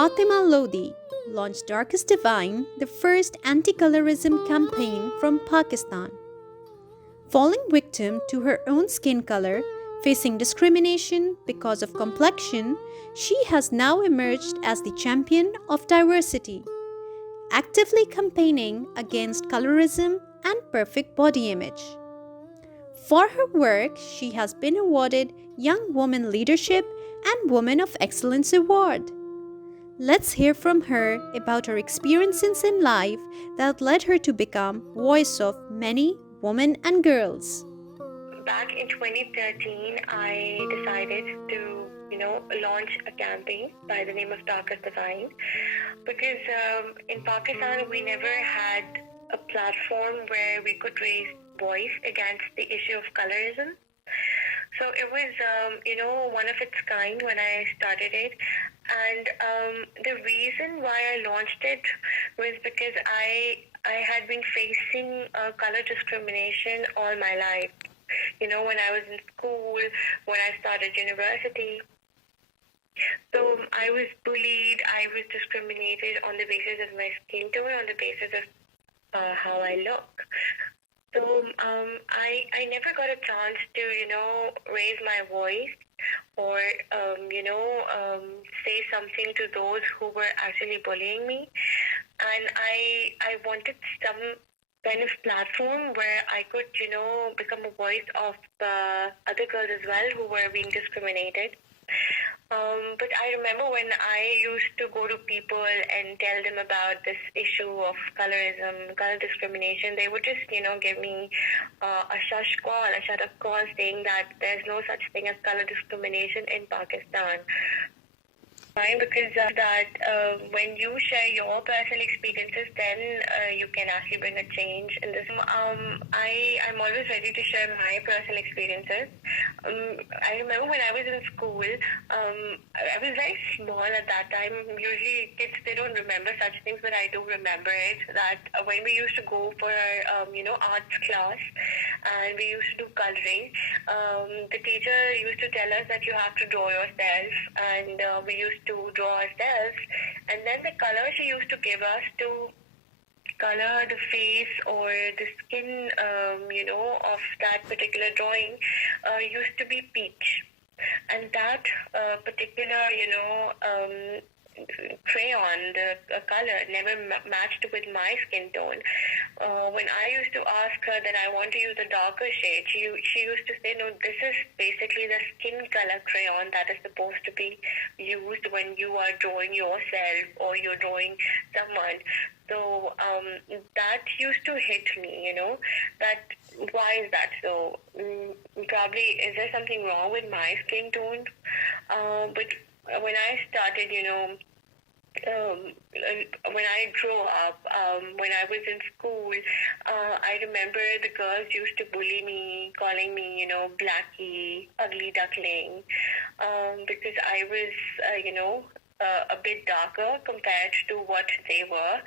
Fatima Lodhi launched Dark is Divine, the first anti-colorism campaign from Pakistan. Falling victim to her own skin color, facing discrimination because of complexion, she has now emerged as the champion of diversity, actively campaigning against colorism and perfect body image. For her work, she has been awarded Young Woman Leadership and Woman of Excellence Award. Let's hear from her about her experiences in life that led her to become voice of many women and girls. Back in 2013, I decided to, launch a campaign by the name of Dark is Divine because in Pakistan we never had a platform where we could raise voice against the issue of colorism. So it was, one of its kind when I started it. And the reason why I launched it was because I had been facing color discrimination all my life. When I was in school, when I started university. So I was bullied, I was discriminated on the basis of my skin tone, on the basis of how I look. So I never got a chance to, raise my voice or, say something to those who were actually bullying me. And I wanted some kind of platform where I could, become a voice of other girls as well who were being discriminated. But I remember when I used to go to people and tell them about this issue of colorism, color discrimination, they would just, give me a shut up call saying that there's no such thing as color discrimination in Pakistan. Because of that, when you share your personal experiences, then you can actually bring a change in this. I'm always ready to share my personal experiences. I remember when I was in school, I was very small at that time. Usually kids, they don't remember such things, but I do remember it, that when we used to go for our, arts class, and we used to do coloring, the teacher used to tell us that you have to draw yourself, and we used to draw ourselves, and then the color she used to give us to color the face or the skin, of that particular drawing used to be peach. And that particular, crayon, the color never matched with my skin tone. When I used to ask her that I want to use a darker shade, she used to say, no, this is basically the skin color crayon that is supposed to be used when you are drawing yourself or you're drawing someone. So that used to hit me, that why is that so? Probably, is there something wrong with my skin tone? But when I started, when I grew up, when I was in school, I remember the girls used to bully me, calling me, blackie, ugly duckling, because I was, a bit darker compared to what they were.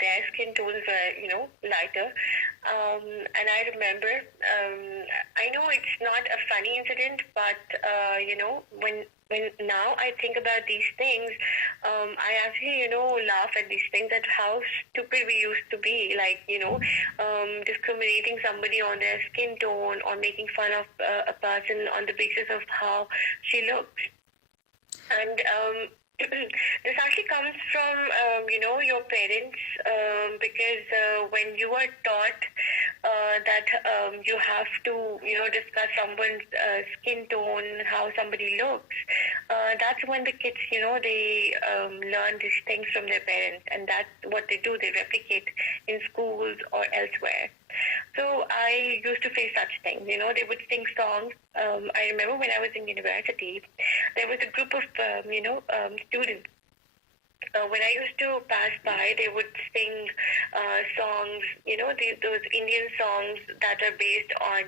Their skin tones were, lighter. And I remember, I know it's not a funny incident, but, when now I think about these things, I actually, laugh at these things, at how stupid we used to be, like, discriminating somebody on their skin tone or making fun of a person on the basis of how she looks. And this actually comes from, your parents, because when you are taught that you have to, discuss someone's skin tone, how somebody looks, that's when the kids, they learn these things from their parents. And that's what they do. They replicate in schools or elsewhere. So I used to face such things. They would sing songs. I remember when I was in university, there was a group of, students. When I used to pass by, they would sing songs, those Indian songs that are based on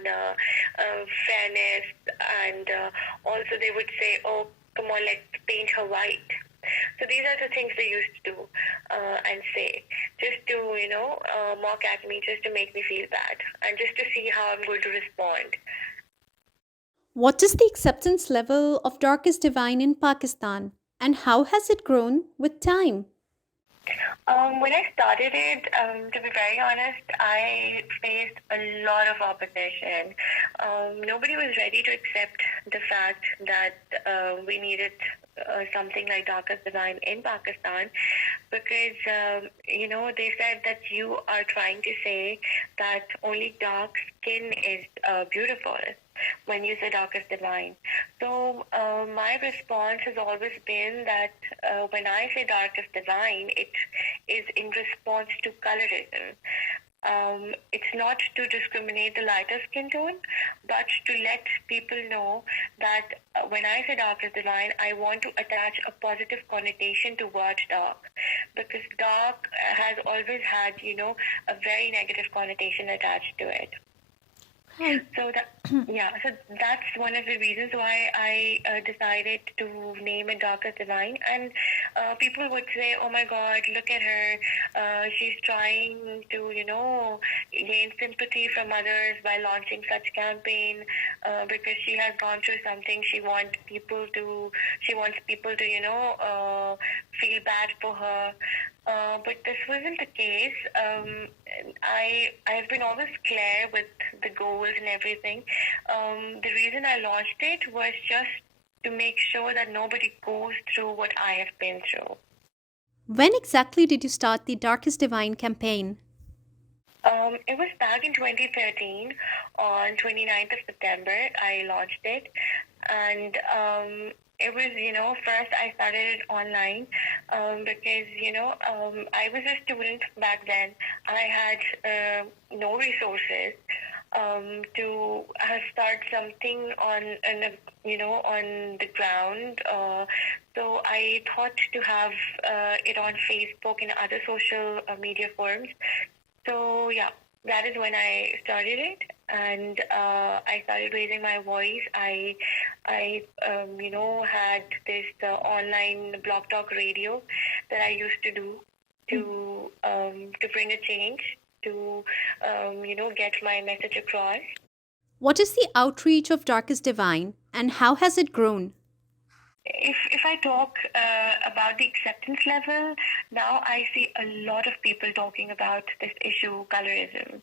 fairness, and also they would say, oh, come on, let's paint her white. So these are the things they used to do and say, just to, mock at me, just to make me feel bad, and just to see how I'm going to respond. What is the acceptance level of Dark is Divine in Pakistan? And how has it grown with time? When I started it, to be very honest, I faced a lot of opposition. Nobody was ready to accept the fact that we needed something like Darkest Divine in Pakistan because, they said that you are trying to say that only dark skin is beautiful when you say darkest divine. So my response has always been that when I say darkest divine, it is in response to colorism. It's not to discriminate the lighter skin tone, but to let people know that when I say dark is divine, I want to attach a positive connotation towards dark, because dark has always had, a very negative connotation attached to it. Right. So so that's one of the reasons why I decided to name it Darkest Divine. And people would say, "Oh my God, look at her! She's trying to, gain sympathy from others by launching such campaign because she has gone through something. She wants people to, feel bad for her." But this wasn't the case. I've been always clear with the goals and everything. The reason I launched it was just to make sure that nobody goes through what I have been through. When exactly did you start the Darkest Divine campaign? It was back in 2013 on 29th of September. I launched it, and it was, first I started it online because, I was a student back then. I had no resources to start something on the ground. So I thought to have it on Facebook and other social media forums. So yeah, that is when I started it, and I started raising my voice. I had this online blog talk radio that I used to do to bring a change, to get my message across. What is the outreach of Darkest Divine and how has it grown? If I talk about the acceptance level, now I see a lot of people talking about this issue, colorism.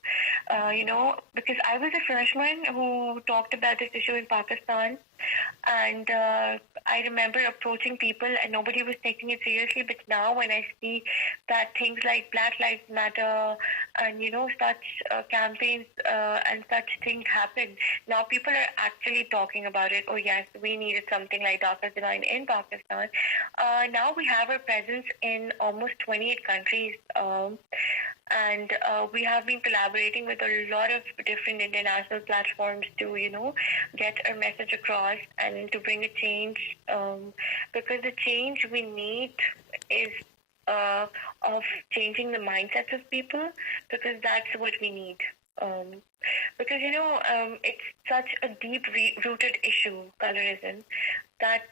Because I was a freshman who talked about this issue in Pakistan, and I remember approaching people and nobody was taking it seriously. But now when I see that things like Black Lives Matter and such campaigns and such things happen, now people are actually talking about it. Oh yes, we needed something like Darkest Divine in Pakistan. Now we have a presence in almost 28 countries. And we have been collaborating with a lot of different international platforms to, get our message across and to bring a change. Because the change we need is of changing the mindsets of people, because that's what we need. Um, because it's such a deep rooted issue, colorism, that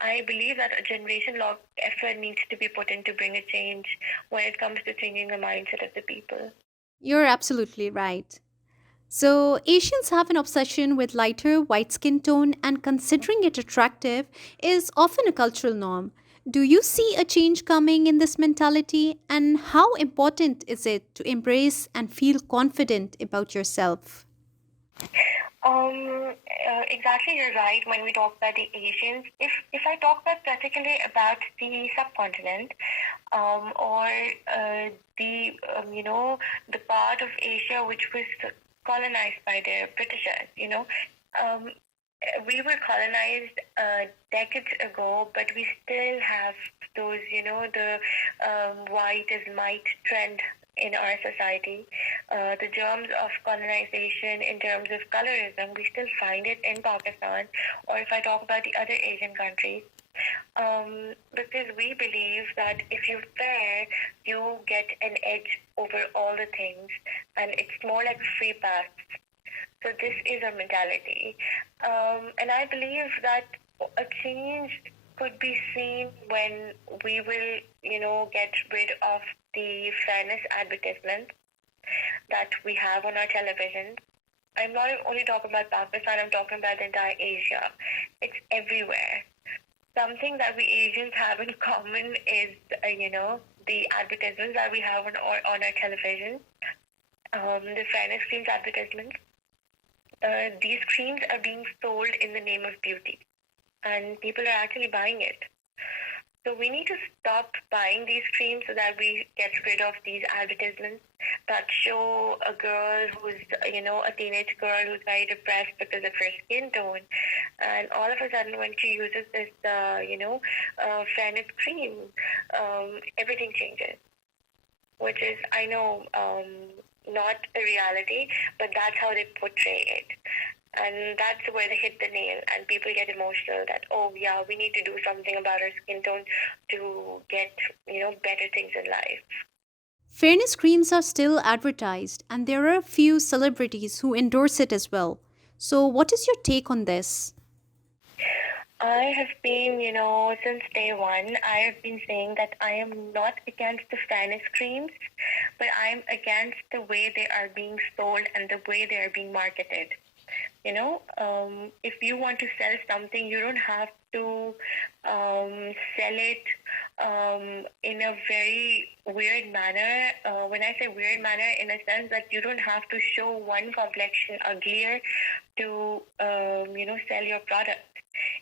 I believe that a generation long effort needs to be put in to bring a change when it comes to changing the mindset of the people. You're absolutely right. So, Asians have an obsession with lighter white skin tone, and considering it attractive is often a cultural norm. Do you see a change coming in this mentality, and how important is it to embrace and feel confident about yourself? Exactly, you're right. When we talk about the Asians, if I talk about particularly about the subcontinent, or the the part of Asia which was colonized by the Britishers, um, we were colonized decades ago, but we still have those, the white is might trend in our society. The germs of colonization in terms of colorism, we still find it in Pakistan, or if I talk about the other Asian countries. Because we believe that if you're fair, you get an edge over all the things, and it's more like a free pass. So this is a mentality. And I believe that a change could be seen when we will, get rid of the fairness advertisements that we have on our television. I'm not only talking about Pakistan, I'm talking about the entire Asia. It's everywhere. something that we Asians have in common is, the advertisements that we have on our television, the fairness creams advertisements. These creams are being sold in the name of beauty, and people are actually buying it. So we need to stop buying these creams so that we get rid of these advertisements that show a girl who's, a teenage girl who's very depressed because of her skin tone. And all of a sudden, when she uses this, fairness cream, everything changes, which is, I know, not a reality, but that's how they portray it. And that's where they hit the nail, and people get emotional that, oh, yeah, we need to do something about our skin tone to get, better things in life. Fairness creams are still advertised, and there are a few celebrities who endorse it as well. So, what is your take on this? I have been, since day one, I have been saying that I am not against the fairness creams, but I'm against the way they are being sold and the way they are being marketed. If you want to sell something, you don't have to sell it in a very weird manner. When I say weird manner, in a sense that you don't have to show one complexion uglier to, sell your product.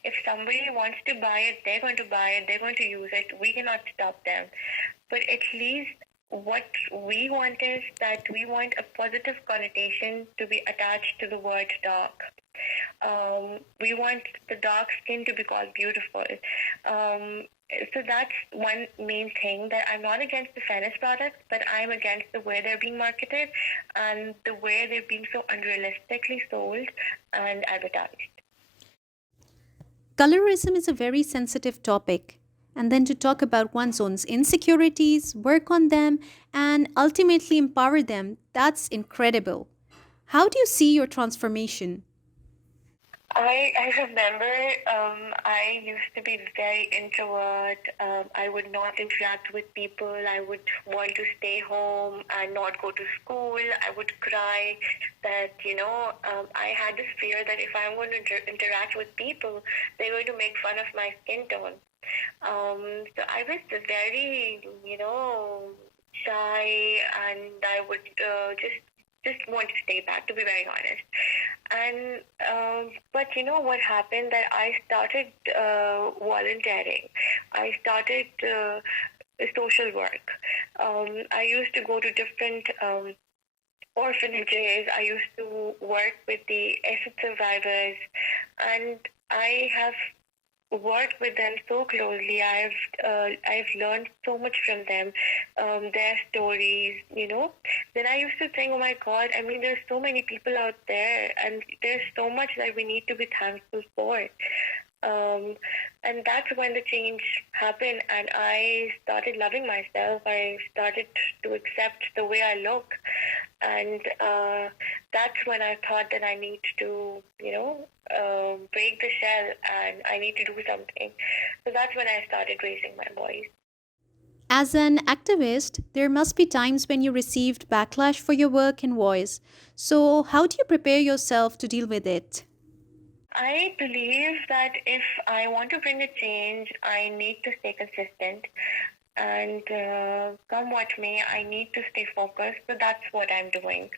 If somebody wants to buy it, they're going to buy it, they're going to use it. We cannot stop them. But at least what we want is that we want a positive connotation to be attached to the word dark. We want the dark skin to be called beautiful. So that's one main thing, that I'm not against the fairness products, but I'm against the way they're being marketed and the way they're being so unrealistically sold and advertised. Colorism is a very sensitive topic. And then to talk about one's own insecurities, work on them, and ultimately empower them, that's incredible. How do you see your transformation? I remember I used to be very introvert. I would not interact with people. I would want to stay home and not go to school. I would cry that, I had this fear that if I'm going to interact with people, they're going to make fun of my skin tone. So I was very, shy, and I would just want to stay back, to be very honest. And but what happened, that I started volunteering. I started social work. I used to go to different orphanages. I used to work with the acid survivors, and I have worked with them so closely. I've learned so much from them, their stories. Then I used to think, oh my God, I mean, there's so many people out there, and there's so much that we need to be thankful for. Um, and that's when the change happened, and I started loving myself. I started to accept the way I look, and that's when I thought that I need to, break the shell, and I need to do something. So that's when I started raising my voice. As an activist, there must be times when you received backlash for your work and voice. So, how do you prepare yourself to deal with it? I believe that if I want to bring a change, I need to stay consistent. And come what may, I need to stay focused. So that's what I'm doing.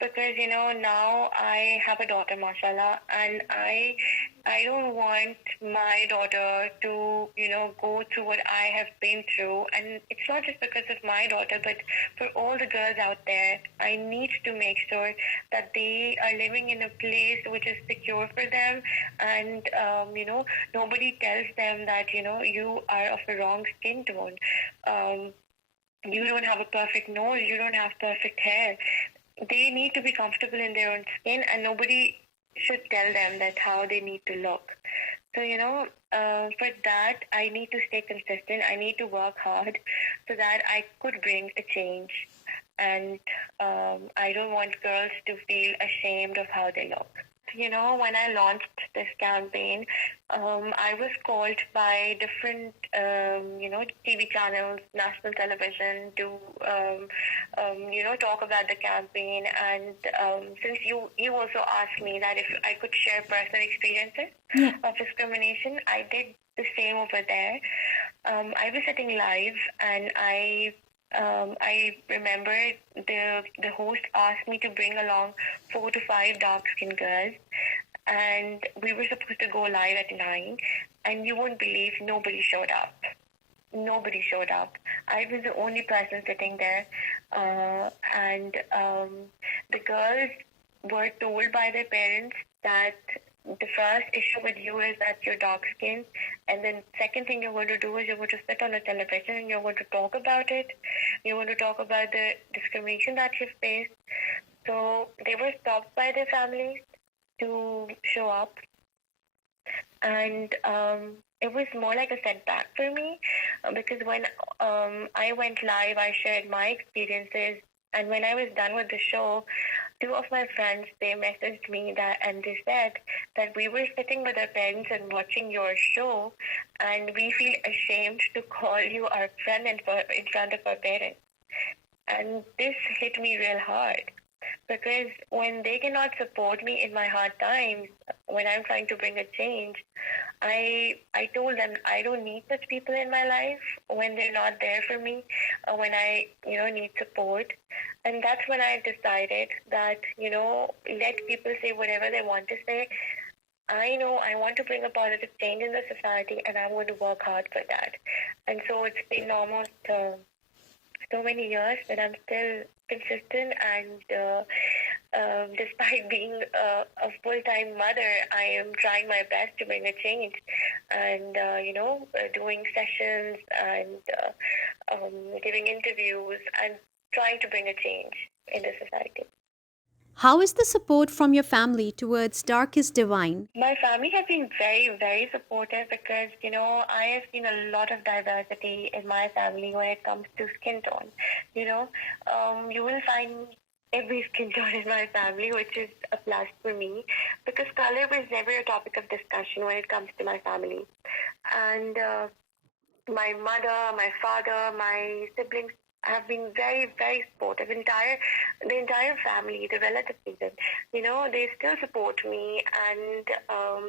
Because now I have a daughter, mashallah, and I don't want my daughter to go through what I have been through. And it's not just because of my daughter, but for all the girls out there, I need to make sure that they are living in a place which is secure for them, and nobody tells them that you are of the wrong skin tone. um, you don't have a perfect nose, you don't have perfect hair. They need to be comfortable in their own skin, and nobody should tell them that how they need to look. So for that, I need to stay consistent. I need to work hard so that I could bring a change. And I don't want girls to feel ashamed of how they look. when I launched this campaign, I was called by different, TV channels, national television to, talk about the campaign. And since you also asked me that if I could share personal experiences of discrimination, I did the same over there. I was sitting live, and I remember the host asked me to bring along 4 to 5 dark-skinned girls, and we were supposed to go live at 9, and you won't believe nobody showed up. Nobody showed up. I was the only person sitting there, and the girls were told by their parents that the first issue with you is that you're dark skinned, and then second thing you're going to do is you're going to sit on a television and you're going to talk about it. You're going to talk about the discrimination that you've faced. So they were stopped by their families to show up, and it was more like a setback for me, because when I went live, I shared my experiences, and when I was done with the show, 2 of my friends, they messaged me and they said that we were sitting with our parents and watching your show, and we feel ashamed to call you our friend in front of our parents. And this hit me real hard, because when they cannot support me in my hard times, when I'm trying to bring a change, I told them I don't need such people in my life when they're not there for me, when I need support. And that's when I decided that let people say whatever they want to say. I know I want to bring a positive change in the society, and I'm going to work hard for that. And so it's been almost so many years that I'm still consistent, and despite being a full-time mother, I am trying my best to bring a change, and doing sessions and giving interviews and trying to bring a change in the society. How is the support from your family towards Dark is Divine? My family has been very, very supportive, because, I have seen a lot of diversity in my family when it comes to skin tone. You will find every skin tone in my family, which is a plus for me, because color was never a topic of discussion when it comes to my family. And my mother, my father, my siblings have been very, very supportive. The entire family, the relatives even, they still support me, and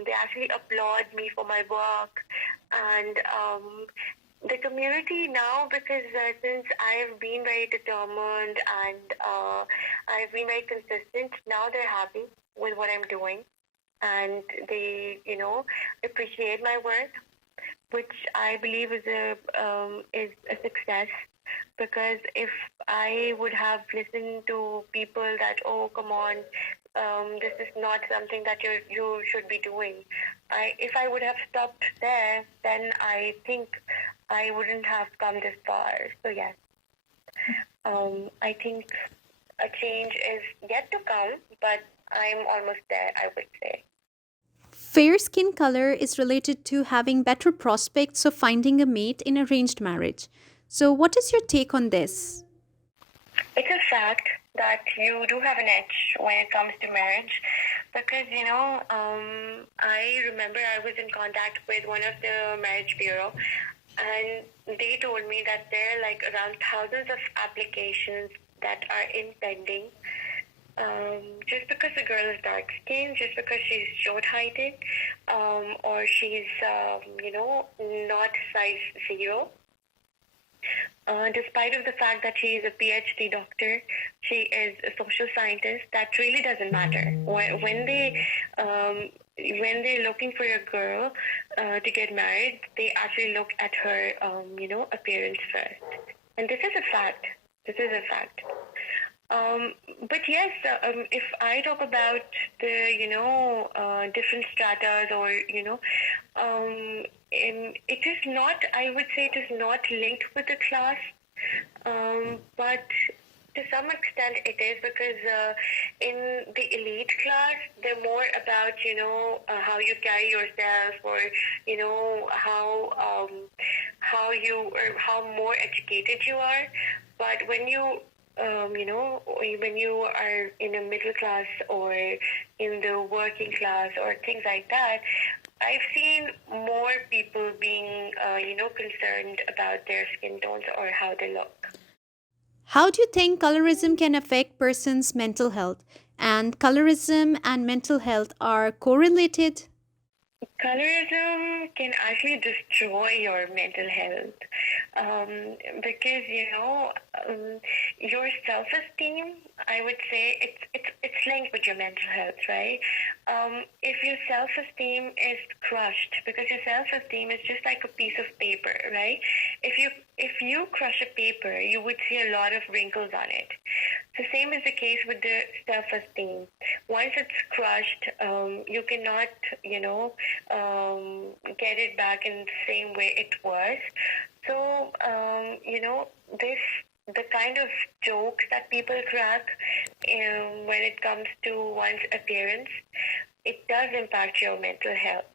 they actually applaud me for my work. And the community now, because since I have been very determined and I've been very consistent, now they're happy with what I'm doing, and they, appreciate my work, which I believe is a success. Because if I would have listened to people that, oh, come on, this is not something that you should be doing. If I would have stopped there, then I think I wouldn't have come this far. So yes, I think a change is yet to come, but I'm almost there, I would say. Fair skin color is related to having better prospects of finding a mate in arranged marriage. So, what is your take on this? It's a fact that you do have an edge when it comes to marriage, because I remember I was in contact with one of the marriage bureau, and they told me that there are like around thousands of applications that are in pending. Just because a girl is dark skinned, just because she's short heighted, or she's not size 0. Despite of the fact that she is a PhD doctor, she is a social scientist. That really doesn't matter. When they're looking for a girl to get married, they actually look at her appearance first, and this is a fact. This is a fact. But yes, if I talk about the different stratas, or it is not. I would say it is not linked with the class, but to some extent it is, because in the elite class they're more about how you carry yourself, or how you, or how more educated you are. But when you when you are in a middle class or in the working class or things like that, I've seen more people being, concerned about their skin tones or how they look. How do you think colorism can affect person's mental health? And colorism and mental health are correlated? Colorism can actually destroy your mental health, because your self-esteem. I would say it's linked with your mental health, right? If your self-esteem is crushed, because your self-esteem is just like a piece of paper, right? If you crush a paper, you would see a lot of wrinkles on it. The same is the case with the self-esteem. Once it's crushed, you cannot, get it back in the same way it was. So, this the kind of jokes that people crack when it comes to one's appearance, it does impact your mental health,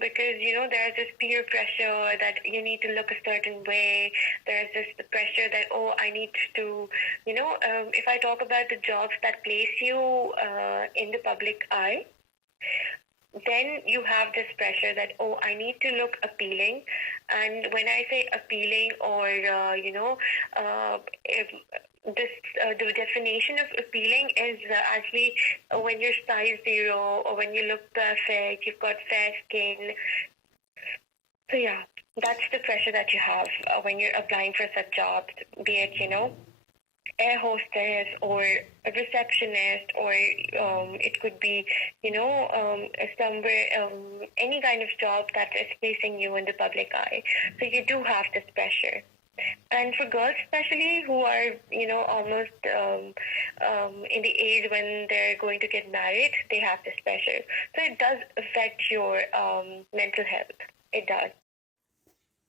because there's this peer pressure that you need to look a certain way. There's this pressure that, oh, I need to, if I talk about the jobs that place you in the public eye, then you have this pressure that, oh, I need to look appealing. And when I say appealing, or if this the definition of appealing is actually when you're size 0, or when you look perfect, you've got fair skin. So yeah, that's the pressure that you have when you're applying for such jobs, be it air hostess or a receptionist, or it could be somewhere, any kind of job that is placing you in the public eye. So you do have this pressure. And for girls especially, who are almost in the age when they're going to get married, they have this pressure. So it does affect your mental health. It does.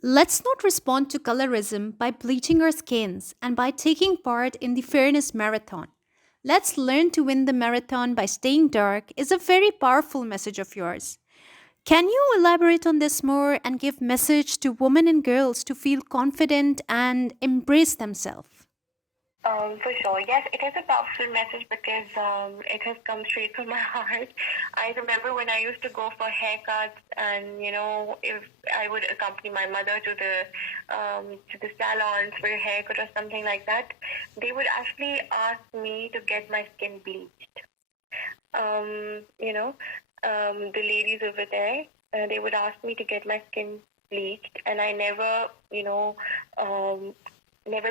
Let's not respond to colorism by bleaching our skins and by taking part in the fairness marathon. Let's learn to win the marathon by staying dark is a very powerful message of yours. Can you elaborate on this more and give message to women and girls to feel confident and embrace themselves? For sure. Yes, it is a powerful message because it has come straight from my heart. I remember when I used to go for haircuts, and if I would accompany my mother to the salons for a haircut or something like that, they would actually ask me to get my skin bleached. The ladies over there, they would ask me to get my skin bleached, and I never, never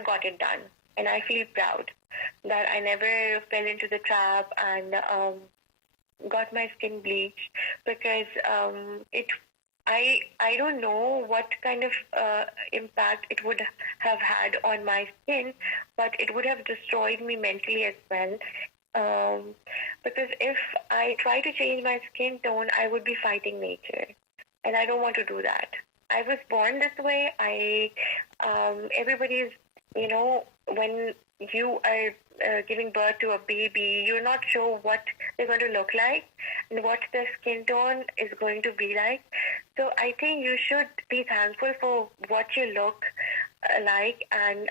got it done. And I feel proud that I never fell into the trap and got my skin bleached, because I don't know what kind of impact it would have had on my skin, but it would have destroyed me mentally as well. Because if I try to change my skin tone, I would be fighting nature, and I don't want to do that. I was born this way. Everybody's, when you are giving birth to a baby, you're not sure what they're going to look like and what their skin tone is going to be like. So I think you should be thankful for what you look like, and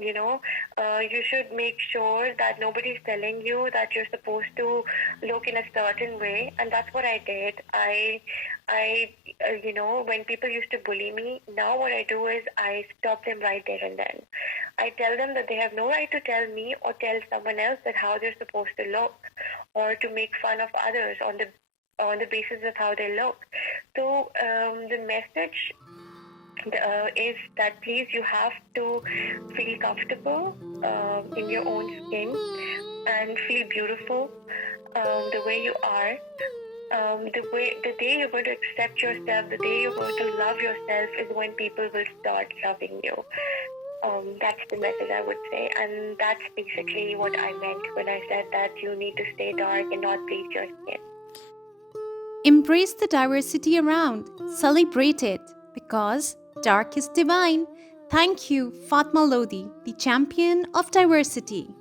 you should make sure that nobody's telling you that you're supposed to look in a certain way. And that's what I did. When people used to bully me, now what I do is I stop them right there and then. I tell them that they have no right to tell me or tell someone else that how they're supposed to look, or to make fun of others on the basis of how they look. So the message is that please, you have to feel comfortable in your own skin and feel beautiful the way you are. The day you're going to accept yourself, the day you're going to love yourself, is when people will start loving you. That's the message I would say, and that's basically what I meant when I said that you need to stay dark and not bleach your skin. Embrace the diversity around, celebrate it, because dark is divine. Thank you, Fatima Lodhi, the champion of diversity.